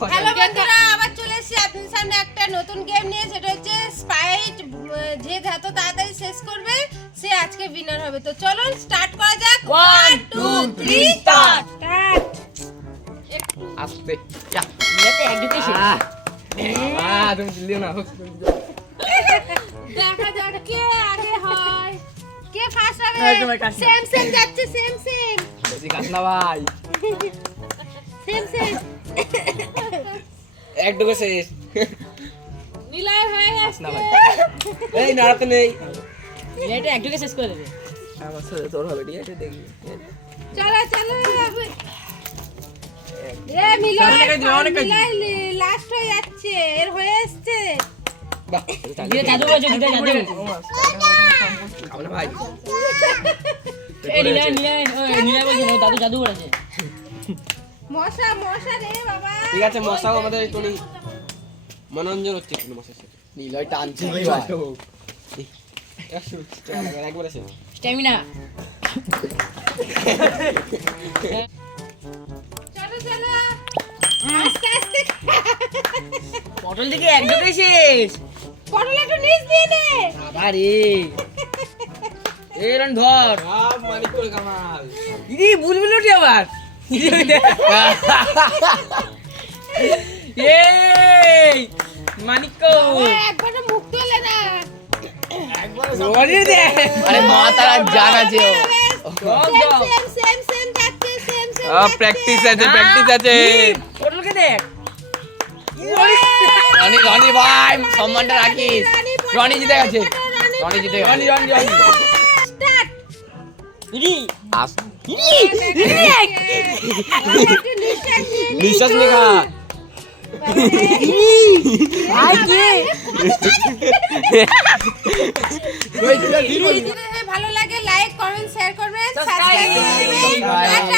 Hello বন্ধুরা, আবার চলে এসেছি আপনাদের সামনে একটা নতুন গেম নিয়ে। সেটা হচ্ছে স্পাইট। যে যত তাড়াতাড়ি শেষ করবে সে আজকে উইনার হবে। তো চলুন স্টার্ট করা যাক। 1 2 3 স্টার্ট। আস্তে মেয়েতে এডুকেশন তুমি দিলিও না। দেখা যাক কে আগে হয়, কে ফার্স্ট হবে। তোমার কাছে। সেম সেম যাচ্ছে, সেম সেম বেশি কাজ না ভাই, সেম সেম। একটুকু শেষ। নিলয় হয়ে না গেছে। ভাই, এই নাড়াতে নেই। মেয়েটা এডুকেশন শেষ করে দেবে। আমার সাথে তোর হবে, ঠিক আছে দেখবি। চলো চলো। এ মিলয় লাস্ট হয়ে যাচ্ছে, এর হয়ে এসেছে। বাহ, দিদা জাদু করেছে, দিদা জাদু। আমরা ভাই এই নিলয় নিলয় নিলয় বলছে না, দাদু জাদু করেছে। মশা মশা রে বাবা। ঠিক আছে, মশাও আমাদের একটু মনোরঞ্জন হচ্ছে একটু মশার সাথে। নীলয় টানছে কি ভাই, একবার আছে স্ট্যামিনা। চলো চলো আস্তে আস্তে। পটল দিকে একদমই শেষ। পটল একটু নিচ দিয়ে নে। আবার এই রন ধর। মানিক করে কামাল। দিদি বুলবুল উঠি আবার। এই মানিকো একবার মুখ তোলে না। ওরে দে। আরে মাতারা জান আছে ও। সেম সেম সেম যাচ্ছে, সেম সেম। প্র্যাকটিস আছে, প্র্যাকটিস আছে। পটলকে দেখ। রনি রনি ভাই সম্মানটা রাখিস। রনি জিতে গেছে, রনি জিতে গেছে। রনি রনি রনি স্টার্ট। দিদি আস একটু নিঃশ্বাস নিয়ে নে। নিঃশ্বাস নিয়ে খা। আই কি যদি ভালো লাগে লাইক কমেন্ট শেয়ার করবেন, সাবস্ক্রাইব করবেন। টাটা।